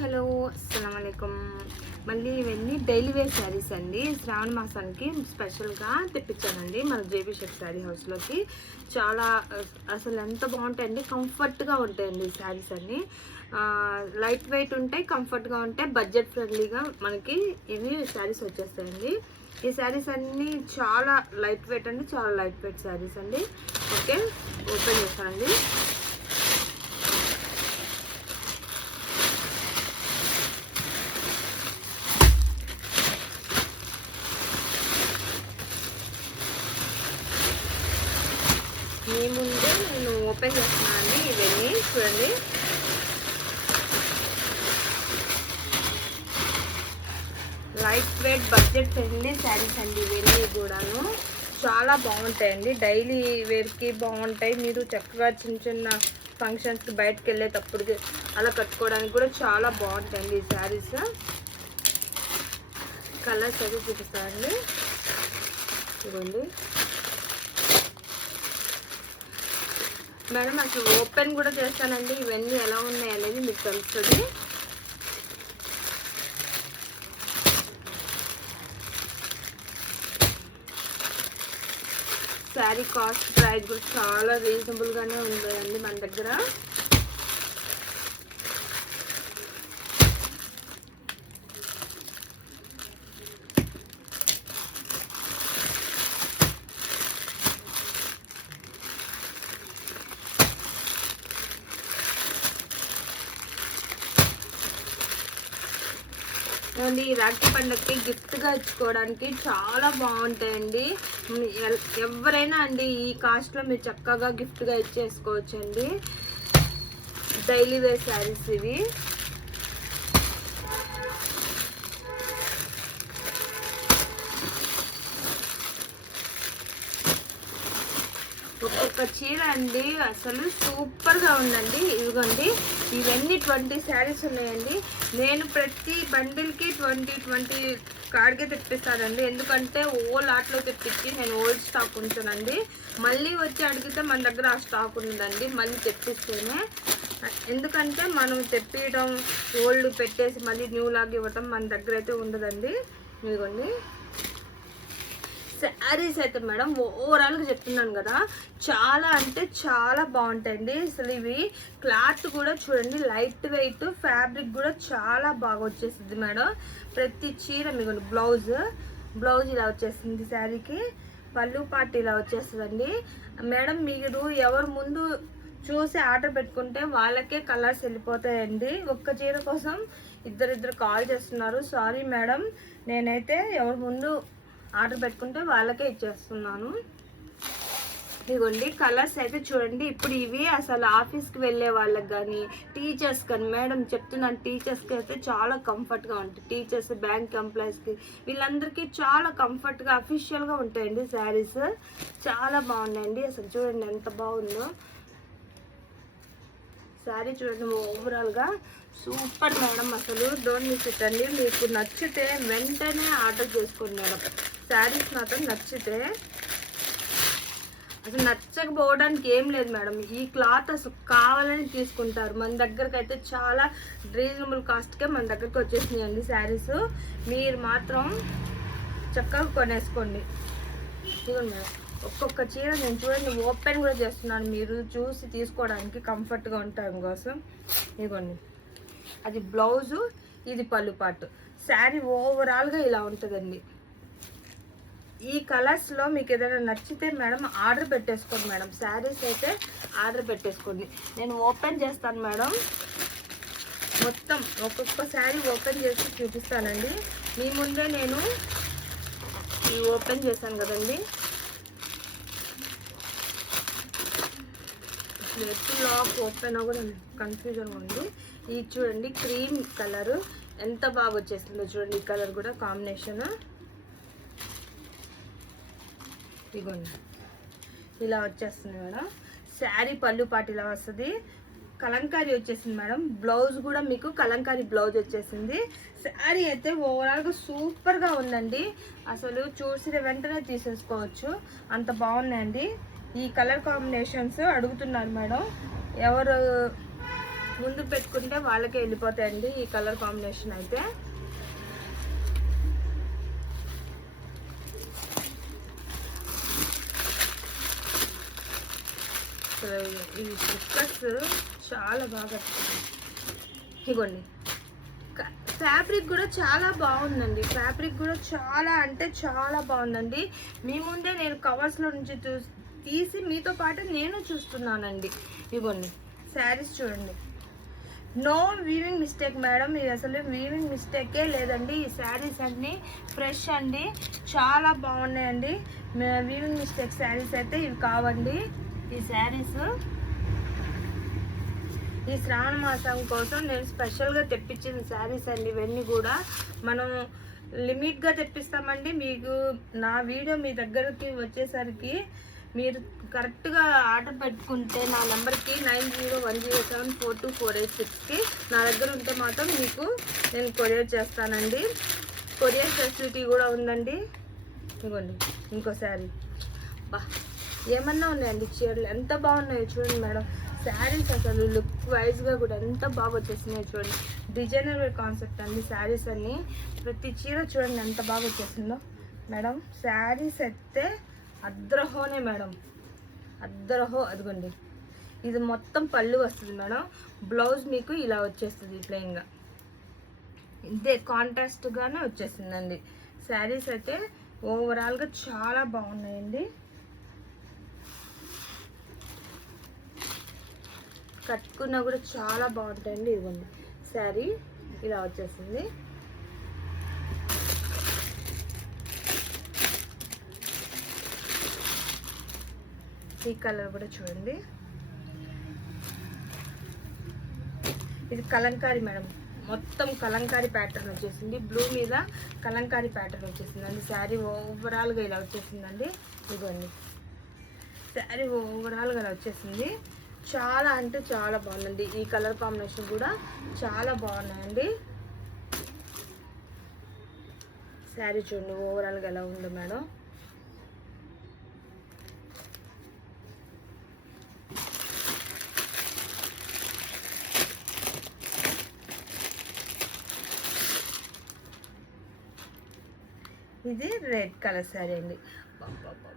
Hello అస్సలాముఅలైకుం. మళ్ళీ ఇవన్నీ daily wear saris అండి. శ్రావణ మాసానికి స్పెషల్గా తెప్పించానండి మన జేబీ షెట్ శారీ హౌస్లోకి. చాలా అసలు ఎంత బాగుంటాయండి, కంఫర్ట్గా ఉంటాయండి శారీస్ అన్నీ. లైట్ వెయిట్ ఉంటాయి, కంఫర్ట్గా ఉంటాయి, బడ్జెట్ ఫ్రెండ్లీగా మనకి ఇవి శారీస్ వచ్చేస్తాయండి. ఈ శారీస్ అన్నీ చాలా లైట్ వెయిట్ అండి, చాలా లైట్ వెయిట్ శారీస్ అండి. ఓకే, ఓపెన్ చేస్తానండి. మీ ముందే నేను ఓపెన్ చేస్తున్నానండి. ఇవన్నీ చూడండి, light weight budget friendly saris అండి. ఇవన్నీ కూడాను చాలా బాగుంటాయండి, డైలీ వేర్కి బాగుంటాయి. మీరు చక్కగా చిన్న చిన్న ఫంక్షన్స్కి బయటకు వెళ్ళేటప్పుడు అలా కట్టుకోవడానికి కూడా చాలా బాగుంటాయండి ఈ శారీస్. కలర్స్ అయితే చూపిస్తానండి. చూడండి మేడం, అసలు ఓపెన్ కూడా చేస్తానండి. ఇవన్నీ ఎలా ఉన్నాయి అనేది మీకు తెలుస్తుంది. శారీ కాస్ట్ ప్రైస్ కూడా చాలా రీజనబుల్గానే ఉందండి మన దగ్గర. ఈ రాఖీ పండుగకి గిఫ్ట్గా ఇచ్చుకోవడానికి చాలా బాగుంటాయండి. ఎవరైనా అండి ఈ కాస్ట్లో మీరు చక్కగా గిఫ్ట్గా ఇచ్చేసుకోవచ్చండి. డైలీ వేర్ శారీస్ ఇవి. ఒక్కొక్క చీర అండి అసలు సూపర్గా ఉందండి. ఇదిగోండి, ఇవన్నీ 20 శారీస్ ఉన్నాయండి. నేను ప్రతి బండిల్కి 20 కాడికే తెప్పిస్తానండి. ఎందుకంటే ఓల్డ్ ఆటలో తెప్పించి నేను ఓల్డ్ స్టాక్ ఉంచానండి. మళ్ళీ వచ్చి అడిగితే మన దగ్గర ఆ స్టాక్ ఉండదండి, మళ్ళీ తెప్పిస్తేనే. ఎందుకంటే మనం తెప్పియడం, ఓల్డ్ పెట్టేసి మళ్ళీ న్యూ లాగా ఇవ్వటం మన దగ్గర అయితే ఉండదండి. ఇదిగోండి శారీస్ అయితే మేడం ఓవరాల్గా చెప్తున్నాను కదా, చాలా అంటే చాలా బాగుంటాయండి. అసలు ఇవి క్లాత్ కూడా చూడండి, లైట్ వెయిట్, ఫ్యాబ్రిక్ కూడా చాలా బాగా వచ్చేసింది మేడం. ప్రతి చీర మీకు బ్లౌజ్ ఇలా వచ్చేసింది శారీకి. పళ్ళు పాటు ఇలా వచ్చేస్తుందండి మేడం. మీరు ఎవరు ముందు చూసి ఆర్డర్ పెట్టుకుంటే వాళ్ళకే కలర్స్ వెళ్ళిపోతాయండి. ఒక్క చీర కోసం ఇద్దరు కాల్ చేస్తున్నారు. సారీ మేడం, నేనైతే ఎవరు ముందు ఆర్డర్ పెట్టుకుంటే వాళ్ళకే ఇచ్చేస్తున్నాను. ఇదిగోండి కలర్స్ అయితే చూడండి. ఇప్పుడు ఇవి అసలు ఆఫీస్కి వెళ్ళే వాళ్ళకి కానీ, టీచర్స్ కానీ, మేడం చెప్తున్నాను, టీచర్స్కి అయితే చాలా కంఫర్ట్గా ఉంటాయి. టీచర్స్, బ్యాంక్ ఎంప్లాయీస్కి, వీళ్ళందరికీ చాలా కంఫర్ట్గా అఫీషియల్గా ఉంటాయండి శారీస్. చాలా బాగున్నాయండి. అసలు చూడండి ఎంత బాగుందో శారీ. చూడండి ఓవరాల్గా సూపర్ మేడం. అసలు డోంట్ మిస్ ఇట్ అండి. మీకు నచ్చితే వెంటనే ఆర్డర్ చేసుకోండి మేడం. శారీస్ మాత్రం నచ్చితే, అసలు నచ్చకపోవడానికి ఏం లేదు మేడం. ఈ క్లాత్ అసలు కావాలని తీసుకుంటారు. మన దగ్గరకు అయితే చాలా రీజనబుల్ కాస్ట్కే మన దగ్గరకు వచ్చేసినాయండి శారీస్. మీరు మాత్రం చక్కగా కొనేసుకోండి. ఇదిగోండి మేడం, ఒక్కొక్క చీర నేను చూడండి ఓపెన్ కూడా చేస్తున్నాను, మీరు చూసి తీసుకోవడానికి కంఫర్ట్గా ఉండటం కోసం. ఇదిగోండి, అది బ్లౌజు, ఇది పళ్ళు పాటు. శారీ ఓవరాల్గా ఇలా ఉంటుందండి. ఈ కలర్స్లో మీకు ఏదైనా నచ్చితే మేడం ఆర్డర్ పెట్టేసుకోండి మేడం. శారీస్ అయితే ఆర్డర్ పెట్టేసుకోండి. నేను ఓపెన్ చేస్తాను మేడం, మొత్తం ఒక్కొక్క శారీ ఓపెన్ చేసి చూపిస్తానండి. మీ ముందే నేను ఈ ఓపెన్ చేశాను కదండి. లాక్ ఓపెన్ కూడా కన్ఫ్యూజన్ ఉంది. ఇది చూడండి, క్రీమ్ కలరు ఎంత బాగా వచ్చేస్తుందో చూడండి. ఈ కలర్ కూడా కాంబినేషన్ ఇదిగోండి ఇలా వచ్చేస్తుంది మేడం. శారీ పళ్ళు పాటు ఇలా వస్తుంది. కలంకారీ వచ్చేసింది మేడం. బ్లౌజ్ కూడా మీకు కలంకారీ బ్లౌజ్ వచ్చేసింది. శారీ అయితే ఓవరాల్గా సూపర్గా ఉందండి. అసలు చూసిన వెంటనే తీసేసుకోవచ్చు, అంత బాగున్నాయండి. ఈ కలర్ కాంబినేషన్స్ అడుగుతున్నారు మేడం, ఎవరు ముందు పెట్టుకుంటే వాళ్ళకే వెళ్ళిపోతాయండి ఈ కలర్ కాంబినేషన్ అయితే. ఈ స్టిక్కర్స్ చాలా బాగా ఇగోండి. ఫ్యాబ్రిక్ కూడా చాలా బాగుందండి. ఫ్యాబ్రిక్ కూడా చాలా అంటే చాలా బాగుందండి. మీ ముందే నేను కవర్స్లో నుంచి తీసి మీతో పాటు నేను చూస్తున్నానండి. ఇగోండి శారీస్ చూడండి. నో వీవింగ్ మిస్టేక్ మేడం, ఇది అసలు వీవింగ్ మిస్టేకే లేదండి. ఈ శారీస్ అన్నీ ఫ్రెష్ అండి, చాలా బాగున్నాయండి. వీవింగ్ మిస్టేక్ శారీస్ అయితే ఇవి కావండి. ఈ శారీస్ ఈ శ్రావణ మాసం కోసం నేను స్పెషల్గా తెప్పించిన శారీస్ అండి. ఇవన్నీ కూడా మనం లిమిట్గా తెప్పిస్తామండి. మీకు నా వీడియో మీ దగ్గరికి వచ్చేసరికి మీరు కరెక్ట్గా ఆర్డర్ పెట్టుకుంటే నా నెంబర్కి 9010742486కి నా దగ్గర ఉంటే మాత్రం మీకు నేను కొరియర్ చేస్తానండి. కొరియర్ ఫెసిలిటీ కూడా ఉందండి. ఇదిగోండి ఇంకో శారీ. బా ఏమన్నా ఉన్నాయండి చీరలు, ఎంత బాగున్నాయో చూడండి మేడం. శారీస్ అసలు లుక్ వైజ్గా కూడా ఎంత బాగా వచ్చేసినాయి చూడండి. డిజైనర్ కాన్సెప్ట్ అండి శారీస్ అన్నీ. ప్రతి చీర చూడండి ఎంత బాగా వచ్చేసిందో మేడం. శారీస్ అయితే అద్రహోనే మేడం, అద్రహో. అదిగోండి ఇది మొత్తం పళ్ళు వస్తుంది మేడం. బ్లౌజ్ మీకు ఇలా వచ్చేస్తుంది ప్లెయిన్గా, ఇదే కాంట్రాస్ట్గానే వచ్చేసిందండి. శారీస్ అయితే ఓవరాల్గా చాలా బాగున్నాయండి. కట్టుకున్నా కూడా చాలా బాగుంటాయండి. ఇదిగోండి శారీ ఇలా వచ్చేసింది. ఈ కలర్ కూడా చూడండి. ఇది కలంకారీ మేడం, మొత్తం కలంకారీ ప్యాటర్న్ వచ్చేసింది. బ్లూ మీద కలంకారీ ప్యాటర్న్ వచ్చేసిందండి. శారీ ఓవరాల్గా ఇలా వచ్చేసిందండి. ఇదిగోండి శారీ ఓవరాల్గా ఇలా వచ్చేసింది. చాలా అంటే చాలా బాగుందండి. ఈ కలర్ కాంబినేషన్ కూడా చాలా బాగున్నాయండి. శారీ చూడండి ఓవరాల్గా ఎలా ఉంది మేడం. ఇది రెడ్ కలర్ శారీ అండి.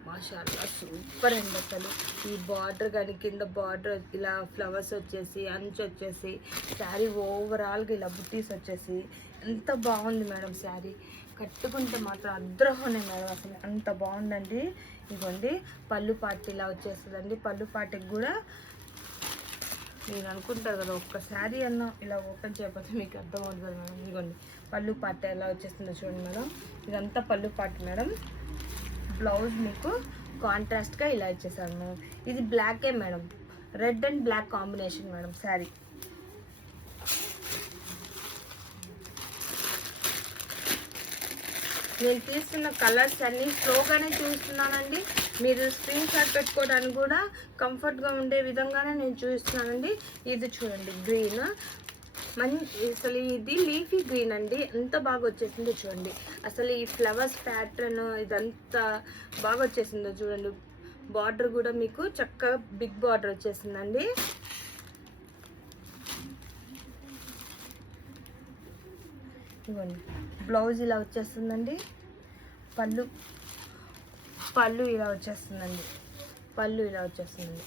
మాషాల్లా సూపర్ అండి. అసలు ఈ బార్డర్ కానీ కింద బార్డర్ ఇలా ఫ్లవర్స్ వచ్చేసి అంచు వచ్చేసి శారీ ఓవరాల్గా ఇలా బుట్టీస్ వచ్చేసి ఎంత బాగుంది మేడం. శారీ కట్టుకుంటే మాత్రం అద్రహోనే మేడం, అసలు అంత బాగుందండి. ఇదిగోండి పళ్ళు పార్టీ ఇలా వచ్చేస్తుందండి. పళ్ళు పార్టీకి కూడా మీరు అనుకుంటారు కదా ఒక్క శారీ అన్న ఇలా ఓపెన్ చేయకపోతే మీకు అర్థమవుతుంది మేడం. ఇదిగోండి పళ్ళు పార్టీ ఎలా వచ్చేస్తుందో చూడండి మేడం. ఇదంతా పళ్ళు పార్టీ మేడం. బ్లౌజ్ మీకు కాంట్రాస్ట్గా ఇలా ఇచ్చేసాను మేడం. ఇది బ్లాకే madam, red and black combination madam sari. నేను తీస్తున్న కలర్స్ అన్నీ స్లోగానే చూస్తున్నానండి. మీరు స్క్రీన్ షాట్ పెట్టుకోవడానికి కూడా కంఫర్ట్గా ఉండే విధంగానే నేను చూపిస్తున్నానండి. ఇది చూడండి గ్రీన్, అసలు ఇది లీఫీ గ్రీన్ అండి. ఎంత బాగా వచ్చేసిందో చూడండి. అసలు ఈ ఫ్లవర్స్ ప్యాటర్న్ ఇదంతా బాగా వచ్చేసిందో చూడండి. బార్డర్ కూడా మీకు చక్కగా బిగ్ బార్డర్ వచ్చేసిందండి. ఇవ్వండి బ్లౌజ్ ఇలా వచ్చేస్తుందండి. పళ్ళు ఇలా వచ్చేస్తుందండి. పళ్ళు ఇలా వచ్చేస్తుందండి.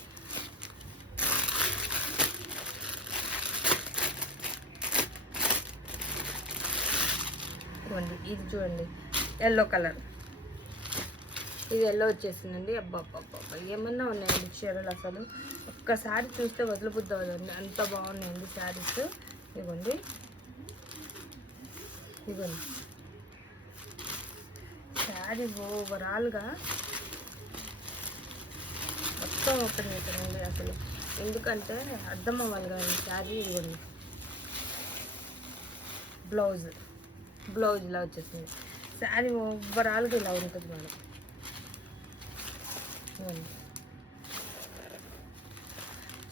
ఇవ్వండి ఇది చూడండి ఎల్లో కలర్, ఇది ఎల్లో వచ్చేసిందండి. అబ్బా ఏమన్నా ఉన్నాయండి చీరలు, అసలు ఒక్కసారి చూస్తే వదిలిబుద్ధి అవ్వదండి, అంత బాగున్నాయండి శారీస్. ఇవ్వండి ఇవ్వండి శారీ ఓవరాల్గా మొత్తం ఓపెన్ అవుతుందండి అసలు, ఎందుకంటే అర్థం అవ్వాలి కదండి శారీ. ఇవ్వండి బ్లౌజ్ ఇలా వచ్చేసింది. శారీ ఓవరాల్గా ఇలా ఉంటుంది మేడం.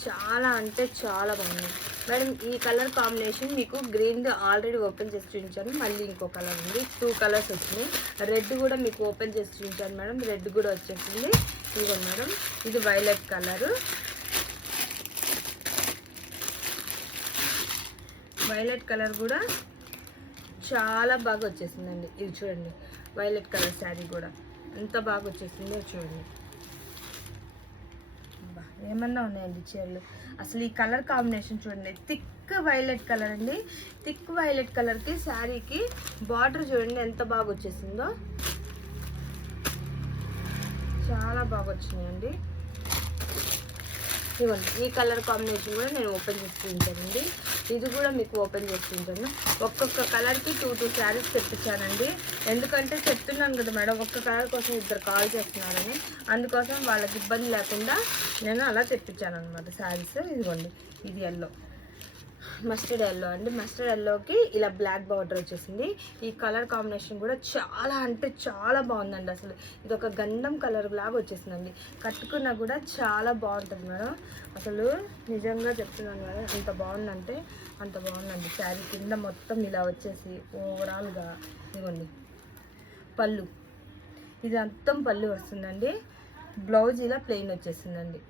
చాలా అంటే చాలా బాగుంది మేడం. ఈ కలర్ కాంబినేషన్ మీకు గ్రీన్ ఆల్రెడీ ఓపెన్ చేసి చూపించాను, మళ్ళీ ఇంకో కలర్ ఉంది. 2 కలర్స్ వచ్చినాయి. రెడ్ కూడా మీకు ఓపెన్ చేసి చూపించాను మేడం, రెడ్ కూడా వచ్చేసింది. ఇదిగో మేడం ఇది వైలెట్ కలరు. వైలెట్ కలర్ కూడా చాలా బాగా వచ్చేసిందండి. ఇది చూడండి, వైలెట్ కలర్ శారీ కూడా ఎంత బాగా వచ్చేసిందో చూడండి. ఏమన్నా ఉన్నాయండి చీరలు. అసలు ఈ కలర్ కాంబినేషన్ చూడండి, థిక్ వైలెట్ కలర్ అండి. థిక్ వైలెట్ కలర్కి శారీకి బార్డర్ చూడండి ఎంత బాగా వచ్చేసిందో, చాలా బాగా వచ్చినాయండి. ఇవ్వండి, ఈ కలర్ కాంబినేషన్ కూడా నేను ఓపెన్ చేసి చూపించానండి. ఇది కూడా మీకు ఓపెన్ చేసి చూపించాను. ఒక్కొక్క కలర్కి 2 శారీస్ తెప్పించానండి. ఎందుకంటే చెప్తున్నాను కదా మేడం, ఒక్క కలర్ కోసం 2 కాల్ చేస్తున్నారని, అందుకోసం వాళ్ళకి ఇబ్బంది లేకుండా నేను అలా తెప్పించాను అనమాట శారీస్. ఇదిగోండి, ఇది ఎల్లో, మస్టర్డ్ ఎల్లో అండి. మస్టర్డ్ ఎల్లోకి ఇలా బ్లాక్ బార్డర్ వచ్చేసింది. ఈ కలర్ కాంబినేషన్ కూడా చాలా అంటే చాలా బాగుందండి. అసలు ఇది ఒక గంధం కలర్ లాగా వచ్చేసిందండి. కట్టుకున్నా కూడా చాలా బాగుంటుంది మేడం. అసలు నిజంగా చెప్తున్నాను మేడం, ఎంత బాగుందంటే అంత బాగుందండి. శారీ కింద మొత్తం ఇలా వచ్చేసి ఓవరాల్గా ఇదిగోండి పళ్ళు, ఇది మొత్తం పళ్ళు వస్తుందండి. బ్లౌజ్ ఇలా ప్లెయిన్ వచ్చేసిందండి.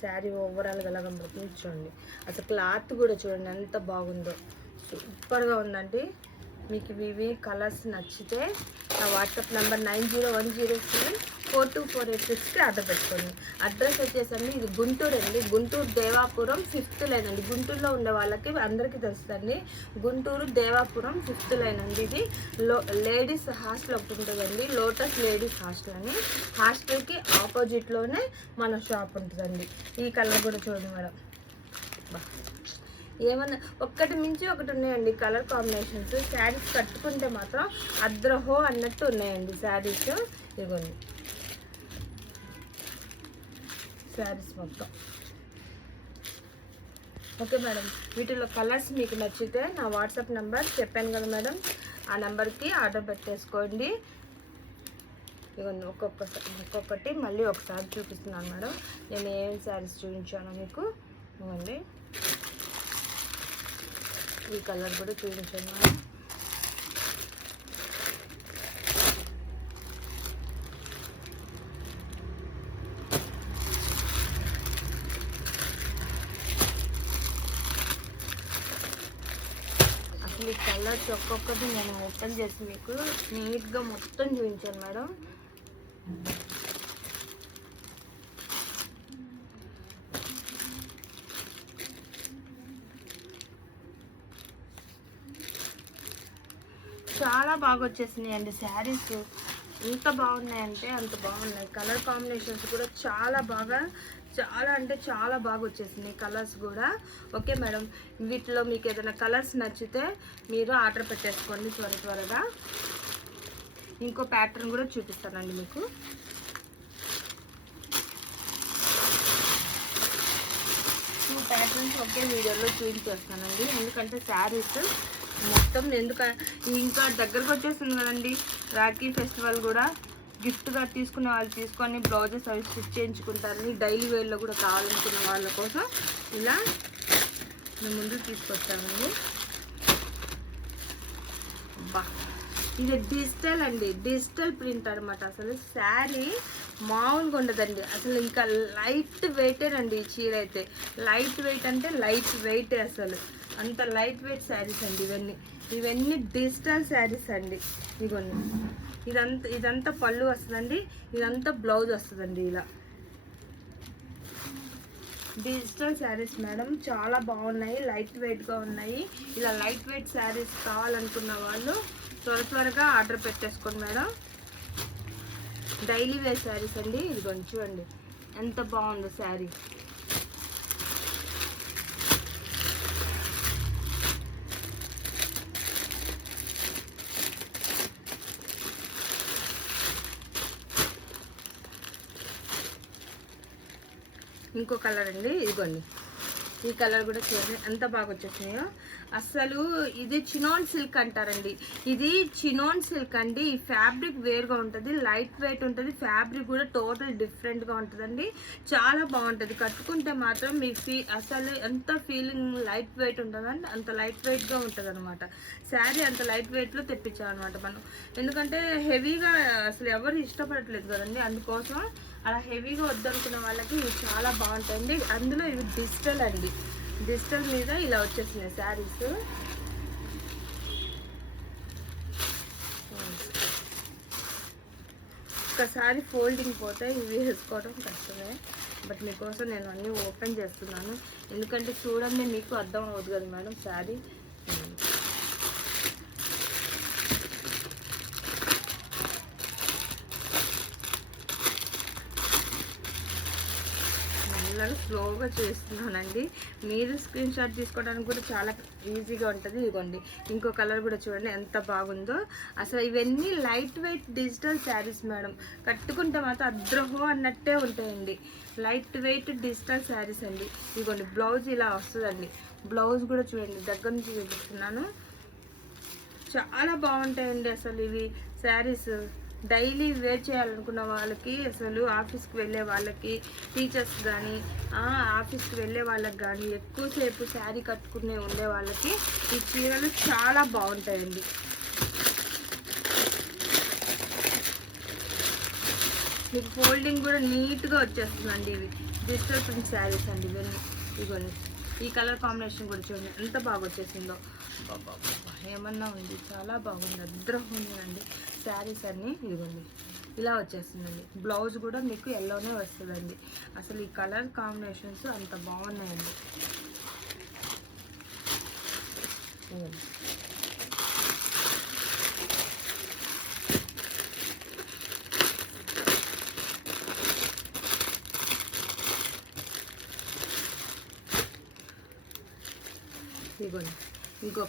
శారీ ఓవరాల్గా ఎలా కనబడుతుంది చూడండి. అసలు క్లాత్ కూడా చూడండి ఎంత బాగుందో, సూపర్గా ఉందండి. మీకు ఇవి కలర్స్ నచ్చితే నా వాట్సాప్ నెంబర్ 9010742486కి ఆర్డర్ పెట్టుకోండి. అడ్రస్ వచ్చేసండి ఇది గుంటూరు అండి. గుంటూరు దేవాపురం 5th లైన్ అండి. గుంటూరులో ఉండే వాళ్ళకి అందరికీ తెలుస్తుందండి. గుంటూరు దేవాపురం 5th లైన్ అండి. ఇది లేడీస్ హాస్టల్ ఒకటి ఉంటుందండి, లోటస్ లేడీస్ హాస్టల్ అని. హాస్టల్కి ఆపోజిట్లోనే మన షాప్ ఉంటుందండి. ఈ కలర్ కూడా చూడండి మేడం, ఏమన్నా ఒక్కటి మించి ఒకటి ఉన్నాయండి కలర్ కాంబినేషన్స్. శారీస్ కట్టుకుంటే మాత్రం అద్రహో అన్నట్టు ఉన్నాయండి శారీస్. ఇదిగోండి శారీస్ మొత్తం. ఓకే మేడం, వీటిలో కలర్స్ మీకు నచ్చితే నా వాట్సాప్ నెంబర్ చెప్పాను కదా మేడం, ఆ నెంబర్కి ఆర్డర్ పెట్టేసుకోండి. ఇవన్నీ ఒక్కొక్కటి మళ్ళీ ఒకసారి చూపిస్తున్నాను మేడం. నేను ఏం శారీస్ చూపించానో మీకు. ఇవ్వండి, ఈ కలర్ కూడా చూపించాను మేడం. అసలు ఈ కలర్స్ ఒక్కొక్కటి నేను ఓపెన్ చేసి మీకు నీట్గా మొత్తం చూపించాను మేడం. చాలా బాగా వచ్చేసినాయి అండి శారీస్. ఎంత బాగున్నాయంటే అంత బాగున్నాయి. కలర్ కాంబినేషన్స్ కూడా చాలా అంటే చాలా బాగా వచ్చేసినాయి కలర్స్ కూడా. ఓకే మేడం, వీటిలో మీకు ఏదైనా కలర్స్ నచ్చితే మీరు ఆర్డర్ పెట్టేసుకోండి త్వరగా. ఇంకో ప్యాటర్న్ కూడా చూపిస్తానండి మీకు. ఈ ప్యాటర్న్స్ ఒకే వీడియోలో చూపించేస్తానండి, ఎందుకంటే శారీస్ మొత్తం ఇంకా దగ్గరకు వచ్చేస్తుంది కదండి రాఖీ ఫెస్టివల్ కూడా. గిఫ్ట్గా తీసుకునే వాళ్ళు తీసుకొని బ్లౌజెస్ అవి స్టిచ్ చేయించుకుంటారని, డైలీ వేర్లో కూడా కావాలనుకున్న వాళ్ళ కోసం ఇలా మేము ముందుకు తీసుకొచ్చామండి. బా, ఇది డిజిటల్ అండి, డిజిటల్ ప్రింట్ అనమాట. అసలు శారీ మామూలుగా ఉండదండి. అసలు ఇంకా లైట్ వెయిటేనండి ఈ చీర అయితే. లైట్ వెయిట్ అంటే లైట్ వెయిటే, అసలు అంత లైట్ వెయిట్ శారీస్ అండి ఇవన్నీ డిజిటల్ శారీస్ అండి. ఇదిగోండి, ఇదంతా పళ్ళు వస్తుందండి, ఇదంతా బ్లౌజ్ వస్తుందండి. ఇలా డిజిటల్ శారీస్ మేడం చాలా బాగున్నాయి, లైట్ వెయిట్గా ఉన్నాయి. ఇలా లైట్ వెయిట్ శారీస్ కావాలనుకున్న వాళ్ళు త్వరగా ఆర్డర్ పెట్టేసుకోండి మేడం. డైలీ వేర్ శారీస్ అండి. ఇదిగోండి చూడండి ఎంత బాగుందో శారీ. ఇంకో కలర్ అండి, ఇదిగోండి ఈ కలర్ కూడా చూడండి ఎంత బాగా వచ్చేసినాయో. అసలు ఇది చినాన్ సిల్క్ అంటారండి. ఇది చినాన్ సిల్క్ అండి. ఈ ఫ్యాబ్రిక్ వేరుగా ఉంటుంది, లైట్ వెయిట్ ఉంటుంది. ఫ్యాబ్రిక్ కూడా టోటల్ డిఫరెంట్గా ఉంటుందండి. చాలా బాగుంటుంది. కట్టుకుంటే మాత్రం మీ అసలు ఎంత ఫీలింగ్ లైట్ వెయిట్ ఉంటుందండి, అంత లైట్ వెయిట్గా ఉంటుంది అనమాట. శారీ అంత లైట్ వెయిట్లో తెప్పించామన్నమాట మనం. ఎందుకంటే హెవీగా అసలు ఎవరు ఇష్టపడట్లేదు కదండి, అందుకోసం అలా హెవీగా వద్దనుకున్న వాళ్ళకి ఇవి చాలా బాగుంటాయండి. అందులో ఇవి డిజిటల్ అండి, డిజిటల్ మీద ఇలా వచ్చేసినాయి శారీస్. ఒక్కసారి ఫోల్డింగ్ పోతే ఇవి వేసుకోవడం కష్టమే, బట్ మీకోసం నేను అన్నీ ఓపెన్ చేస్తున్నాను, ఎందుకంటే చూడండి మీకు అర్థం అవుతుంది కదా మేడం శారీ. స్లోగా చేస్తున్నానండి, మీరు స్క్రీన్ షాట్ తీసుకోవడానికి కూడా చాలా ఈజీగా ఉంటుంది. ఇదిగోండి ఇంకో కలర్ కూడా చూడండి ఎంత బాగుందో. అసలు ఇవన్నీ light weight digital saris madam, కట్టుకుంటే మాత్రం అద్రహో అన్నట్టే ఉంటాయండి. లైట్ వెయిట్ డిజిటల్ శారీస్ అండి. ఇదిగోండి బ్లౌజ్ ఇలా వస్తుందండి, బ్లౌజ్ కూడా చూడండి దగ్గర నుంచి చూపిస్తున్నాను, చాలా బాగుంటాయండి అసలు ఇవి శారీస్. డైలీ వేర్ చేయాలనుకున్న వాళ్ళకి, అసలు ఆఫీస్కి వెళ్ళే వాళ్ళకి, టీచర్స్ కానీ ఆఫీస్కి వెళ్ళే వాళ్ళకి కానీ, ఎక్కువసేపు శారీ కట్టుకునే ఉండే వాళ్ళకి ఈ చీరలు చాలా బాగుంటాయండి. మీకు ఫోల్డింగ్ కూడా నీట్గా వచ్చేస్తుందండి. ఇవి డిజిటల్ ప్రింట్ శారీస్ అండి ఇవన్నీ. ఇవన్నీ ఈ కలర్ కాంబినేషన్ కూడా చూడండి ఎంత బాగా వచ్చేసిందో, ఏమన్నా ఉంది, చాలా బాగుంది, అద్భుతంగా ఉందండి శారీస్ అన్నీ. ఇదిగోండి ఇలా వచ్చేస్తుందండి, బ్లౌజ్ కూడా మీకు ఎల్లోనే వస్తుందండి. అసలు ఈ కలర్ కాంబినేషన్స్ అంత బాగున్నాయండి. ఇదిగోండి ఇంకో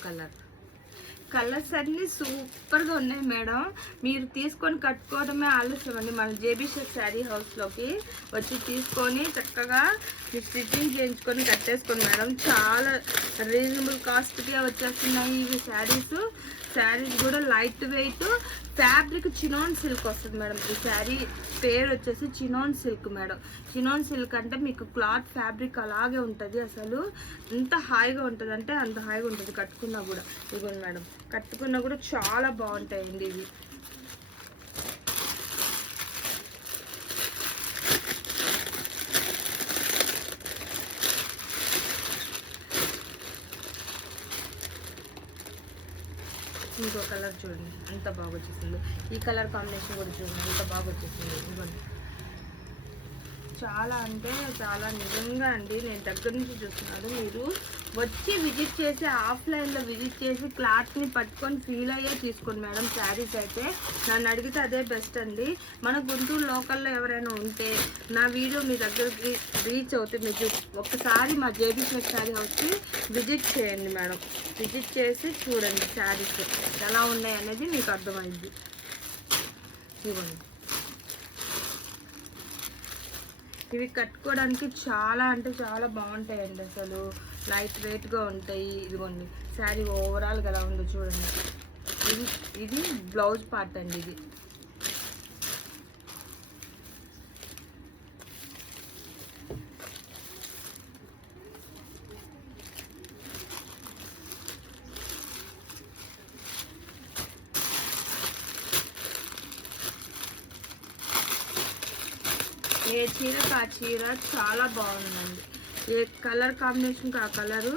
కలర్స్ అన్నీ సూపర్గా ఉన్నాయి మేడం. మీరు తీసుకొని కట్టుకోవడమే ఆలస్యం అండి. మన జేబీ షెఫ్ శారీ హౌస్లోకి వచ్చి తీసుకొని చక్కగా స్టిచ్చింగ్ చేయించుకొని కట్టేసుకోండి మేడం. చాలా రీజనబుల్ కాస్ట్గా వచ్చేస్తున్నాయి ఇవి శారీస్. శారీస్ కూడా light weight, fabric chinon silk వస్తుంది మేడం. ఈ శారీ పేరు వచ్చేసి chinon silk madam. Chinon silk అంటే మీకు క్లాత్ ఫ్యాబ్రిక్ అలాగే ఉంటుంది. అసలు ఎంత హాయిగా ఉంటుంది అంటే అంత హాయిగా ఉంటుంది కట్టుకున్నా కూడా. ఇదిగోండి మేడం, కట్టుకున్నా కూడా చాలా బాగుంటాయండి ఇవి. ఇంకో కలర్ చూడండి ఎంత బాగా వచ్చేసింది. ఈ కలర్ కాంబినేషన్ కూడా చూడండి ఎంత బాగా వచ్చేసింది. ఇవ్వండి చాలా అంటే చాలా నిజంగా అండి, నేను దగ్గర నుంచి చూస్తున్నాను. మీరు వచ్చి విజిట్ చేసి ఆఫ్లైన్లో విజిట్ చేసి క్లాత్ని పట్టుకొని ఫీల్ అయ్యే తీసుకోండి మేడం. శారీస్ అయితే నన్ను అడిగితే అదే బెస్ట్ అండి. మన గుంటూరు లోకల్లో ఎవరైనా ఉంటే నా వీడియో మీ దగ్గరికి రీచ్ అవుతుంది. మీరు ఒక్కసారి మా జేబీ షెఫ్ శారీ హౌస్కి విజిట్ చేయండి మేడం. విజిట్ చేసి చూడండి శారీస్ ఎలా ఉన్నాయి అనేది మీకు అర్థమైంది. ఇవ్వండి ఇవి కట్టుకోవడానికి చాలా అంటే చాలా బాగుంటాయండి. అసలు లైట్ వెయిట్గా ఉంటాయి. ఇదిగోండి శారీ ఓవరాల్గా ఎలా ఉందో చూడండి. ఇది బ్లౌజ్ పార్ట్ అండి. ఇది ఏ చీరకు ఆ చీర చాలా బాగుందండి. ఏ కలర్ కాంబినేషన్కి ఆ కలరు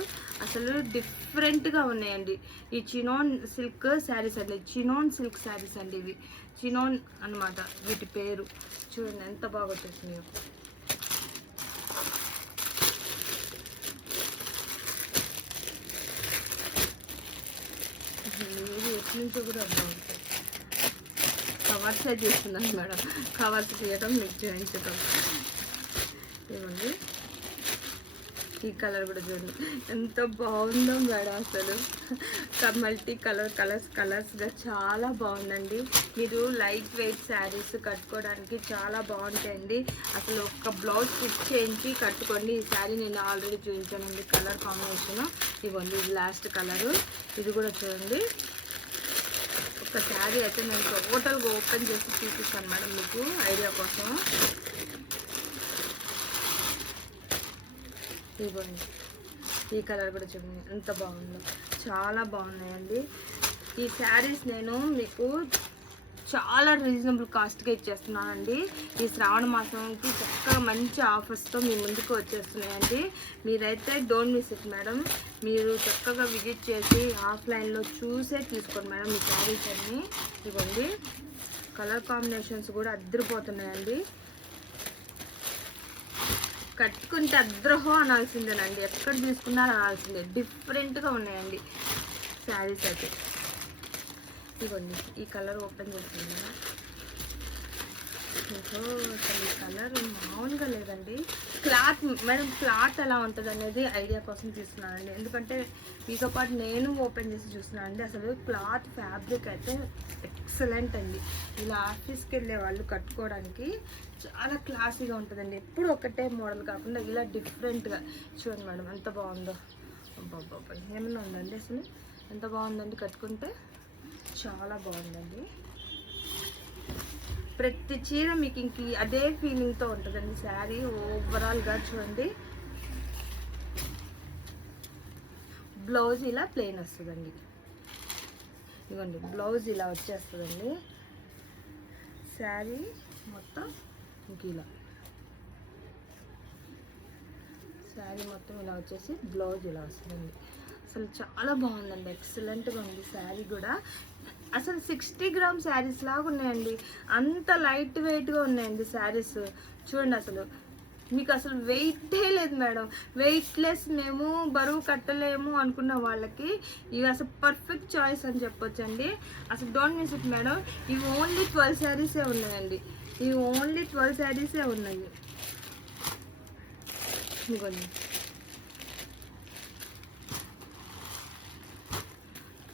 అసలు డిఫరెంట్గా ఉన్నాయండి. ఈ చినోన్ సిల్క్ శారీస్ అండి, చినోన్ సిల్క్ శారీస్ అండి. ఇవి చినోన్ అనమాట వీటి పేరు. చూడండి ఎంత బాగా వచ్చేసినాయో. ఇది ఎప్పటి నుంచో కూడా బాగుంటుంది. కవర్స్ చేస్తున్నాను మేడం, కవర్స్ తీయడం మీకు చూపించడం. ఇవ్వండి ఈ కలర్ కూడా చూడండి ఎంత బాగుందో మేడం. అసలు మల్టీ కలర్స్గా చాలా బాగుందండి. మీరు లైట్ వెయిట్ శారీస్ కట్టుకోవడానికి చాలా బాగుంటాయండి. అసలు ఒక్క బ్లౌజ్ స్టిచ్ చేయించి కట్టుకోండి. ఈ శారీ నేను ఆల్రెడీ చూపించానండి కలర్ కాంబినేషన్. ఇవ్వండి ఇది లాస్ట్ కలరు. ఇది కూడా చూడండి. ఒక శారీ అయితే నేను టోటల్గా ఓపెన్ చేసి చూపిస్తాను మేడం మీకు ఐడియా కోసం. ఇవ్వండి ఈ కలర్ కూడా చూడండి ఎంత బాగుందో, చాలా బాగున్నాయండి ఈ శారీస్. నేను మీకు చాలా రీజనబుల్ కాస్ట్గా ఇచ్చేస్తున్నానండి. ఈ శ్రావణ మాసంకి చక్కగా మంచి ఆఫర్స్తో మీ ముందుకు వచ్చేస్తున్నాయండి. మీరైతే డోంట్ మిస్ ఇట్ మేడం. మీరు చక్కగా విజిట్ చేసి ఆఫ్లైన్లో చూసే తీసుకోండి మేడం. ఈ శారీస్ అన్నీ ఇవ్వండి, కలర్ కాంబినేషన్స్ కూడా అద్దరిపోతున్నాయండి. కట్టుకుంటే అద్రహో అనాల్సిందేనండి, ఎక్కడ తీసుకున్నారో అనాల్సిందే. డిఫరెంట్గా ఉన్నాయండి శారీస్ అయితే. ఇవ్వండి, ఈ కలర్ ఓపెన్ చేస్తుంది కదా, అసలు ఈ కలర్ మామూలుగా లేదండి. క్లాత్ మేడం, క్లాత్ ఎలా ఉంటుంది అనేది ఐడియా కోసం తీసుకున్నానండి. ఎందుకంటే మీతో పాటు నేను ఓపెన్ చేసి చూస్తున్నానండి. అసలు క్లాత్ ఫ్యాబ్రిక్ అయితే ఎక్సలెంట్ అండి. ఇలా ఆఫీస్కి వెళ్ళే వాళ్ళు కట్టుకోవడానికి చాలా క్లాసీగా ఉంటుందండి. ఎప్పుడు ఒకటే మోడల్ కాకుండా ఇలా డిఫరెంట్గా చూడండి మేడం, ఎంత బాగుందో. అబ్బాబ్బా, ఏమన్నా ఉందండి అసలు, ఎంత బాగుందండి. కట్టుకుంటే చాలా బాగుందండి. ప్రతి చీర మీకు ఇంక అదే ఫీలింగ్తో ఉంటుందండి శారీ ఓవరాల్గా. చూడండి, బ్లౌజ్ ఇలా ప్లెయిన్ వస్తుందండి. ఇదిగోండి, బ్లౌజ్ ఇలా వచ్చేస్తుందండి. శారీ మొత్తం ఇంక ఇలా, శారీ మొత్తం ఇలా వచ్చేసి బ్లౌజ్ ఇలా వస్తుందండి. అసలు చాలా బాగుందండి, ఎక్సలెంట్గా ఉంది శారీ కూడా. అసలు 60 గ్రామ్ శారీస్ లాగా ఉన్నాయండి, అంత లైట్ వెయిట్గా ఉన్నాయండి శారీస్. చూడండి, అసలు మీకు అసలు వెయిటే లేదు మేడం. వెయిట్లెస్, మేము బరువు కట్టలేము అనుకున్న వాళ్ళకి ఇవి అసలు పర్ఫెక్ట్ చాయిస్ అని చెప్పొచ్చండి. అసలు డోంట్ మిస్ ఇట్ మేడం. ఇవి ఓన్లీ 12 శారీసే ఉన్నాయండి. ఇవి ఓన్లీ 12 శారీసే ఉన్నాయి. ఇదిగోండి,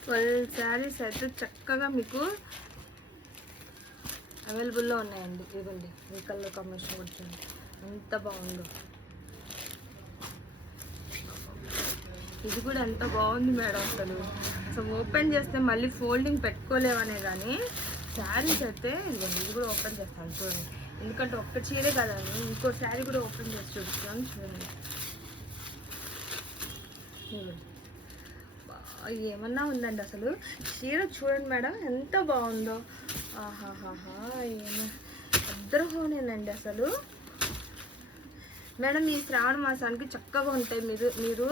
12 శారీస్ అయితే చక్కగా మీకు అవైలబుల్లో ఉన్నాయండి. ఇవ్వండి, ఈ కలర్ కాంబినేషన్ వచ్చింది, ఎంత బాగుందో. ఇది కూడా ఎంత బాగుంది మేడం. అసలు ఓపెన్ చేస్తే మళ్ళీ ఫోల్డింగ్ పెట్టుకోలేవనే కానీ శారీస్ అయితే ఇవ్వండి. ఇది కూడా ఓపెన్ చేస్తాను చూడండి, ఎందుకంటే ఒక్క చీరే కదండి, ఇంకో శారీ కూడా ఓపెన్ చేసి చూపిస్తాను చూడండి. ఏమన్నా ఉందండి అసలు చీర. చూడండి మేడం, ఎంత బాగుందో. ఆహాహాహా, ఏమో అద్దరహోనేనండి అసలు. మేడం, ఈ శ్రావణ మాసానికి చక్కగా ఉంటాయి. మీరు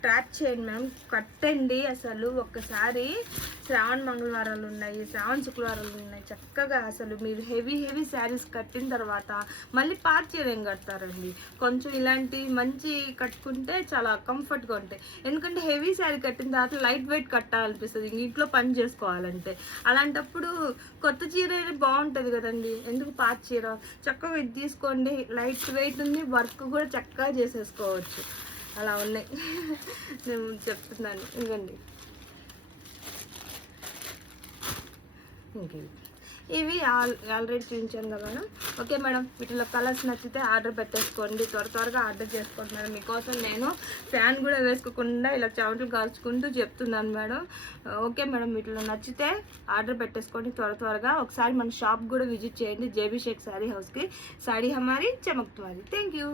ట్రాక్ చేయండి మేడం, కట్టండి. అసలు ఒక్కసారి శ్రావణ మంగళవారాలు ఉన్నాయి, శ్రావణ శుక్రవారాలు ఉన్నాయి. చక్కగా అసలు మీరు హెవీ శారీస్ కట్టిన తర్వాత మళ్ళీ పార్ట్ చీర ఏం కడతారండి. కొంచెం ఇలాంటి మంచి కట్టుకుంటే చాలా కంఫర్ట్గా ఉంటాయి. ఎందుకంటే హెవీ శారీ కట్టిన తర్వాత లైట్ వెయిట్ కట్టాలనిపిస్తుంది ఇంట్లో పని చేసుకోవాలంటే. అలాంటప్పుడు కొత్త చీర బాగుంటుంది కదండి, ఎందుకు పార్ట్ చీర. చక్కగా ఇది తీసుకోండి, లైట్ వెయిట్ ఉంది, వర్క్ కూడా చక్కగా చేసేసుకోవచ్చు. అలా ఉన్నాయి, నేను చెప్తున్నాను. ఇవ్వండి, ఇంకేవి ఇవి ఆల్రెడీ చూపించాను కదా మేడం. ఓకే మేడం, వీటిలో కలర్స్ నచ్చితే ఆర్డర్ పెట్టేసుకోండి, త్వరగా ఆర్డర్ చేసుకోండి మేడం. మీకోసం నేను ఫ్యాన్ కూడా వేసుకోకుండా ఇలా చెమటలు కాల్చుకుంటూ చెప్తున్నాను మేడం. ఓకే మేడం, వీటిలో నచ్చితే ఆర్డర్ పెట్టేసుకోండి త్వరగా. ఒకసారి మన షాప్ కూడా విజిట్ చేయండి, జేబీ షేక్ శారీ హౌస్కి. సాడీ హమారీ చమక్ తుమారీ. Thank you.